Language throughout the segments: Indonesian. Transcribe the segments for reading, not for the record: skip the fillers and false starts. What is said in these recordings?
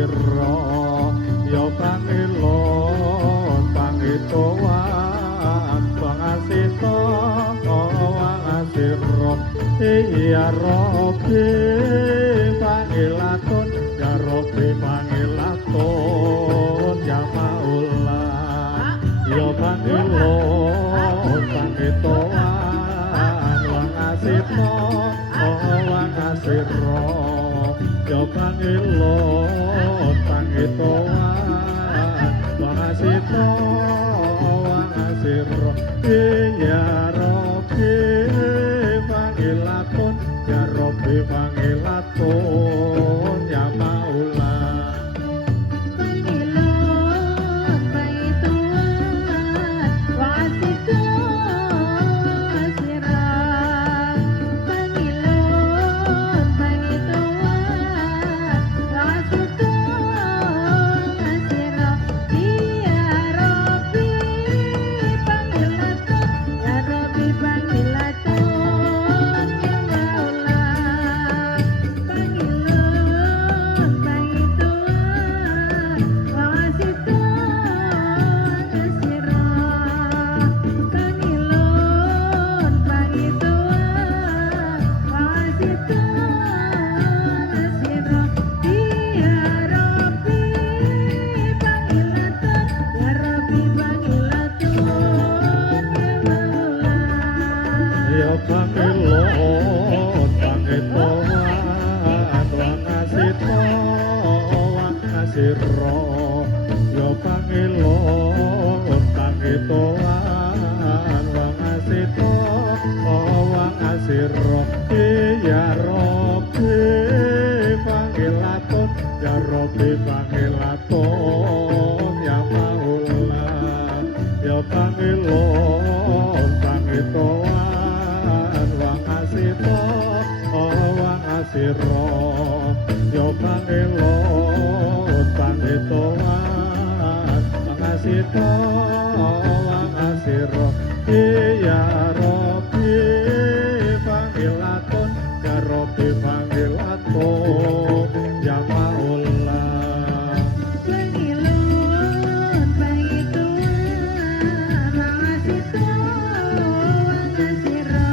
sira ya pangilon pangituan pangasita wangasira ya Rabbi pangilatun ya Rabbi pangilatun ya Maula ya pangilon pangituan wangasita wangasira ya pangilon pangituan wangasita wangasira ya Rabbi pangilatun ya Rabbi pangilatun ya Maula pangilon pangituan wangasita wangasira pangilon pangituan wangasita wangasira ya Rabbi pangilatun ya Rabbi pangilatun ya Maula pangilon pangituan wangasita wangasira pangilon pangituan wangasita wangasira ya Rabbi pangilatun ya Rabbi pangilatun ya Maula ya pangilon pangituan wangasita wangasira ya pangilon pangituan wangasita wangasira ya Rabbi pangilatun ya Rabbi pangilatun ya Maula ya pangilon pangituan wangasita wangasira ya pangilon pangituan wangasita wangasira ya Rabbi pangilatun ya Rabbi pangilatun ya Maula pangilon pangituan wangasita wangasira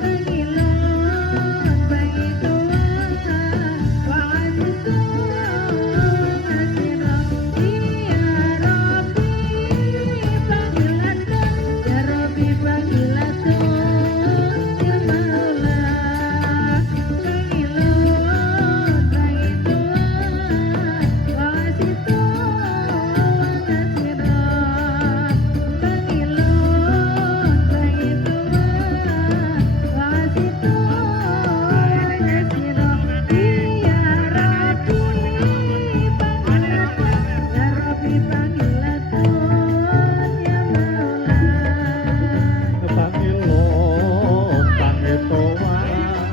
pangilon pangituan wangasita wangasira ya Rabbi pangilatun ya Rabbi pangilatun ya Maula pangilon pangituan wangasita wangasira pangilon pangituan wangasita wangasira ya Rabbi pangilatun ya Rabbi pangilatun ya Maula pangilon pangituan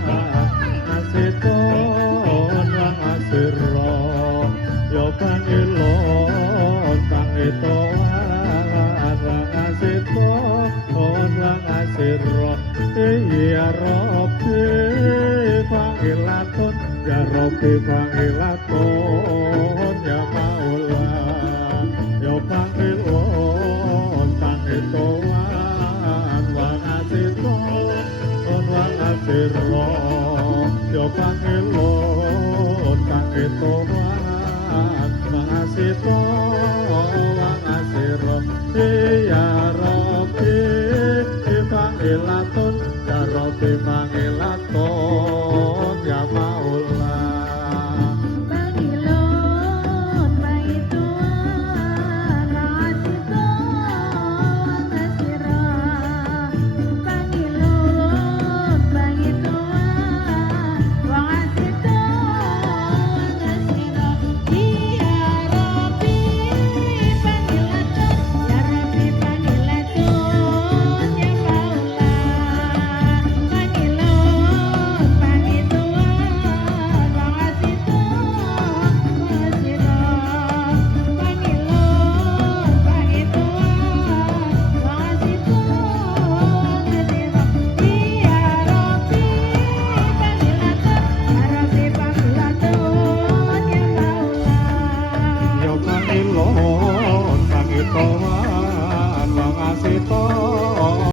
wangasita wangasira ya pangilon pangituan wangasita wangasira ya Rabbi pangilatun ya Rabbi pangilatun ya Maula ya pangilon pangituan wangasita wangasira ya pangilon pangituan wangasita wangasira ya Rabbi pangilatun ya Rabbi pangilatun ya Maula pangilon pangituan wangasita wangasira pangilon pangituan wangasita wangasira ya Rabbi Tuhan pangasito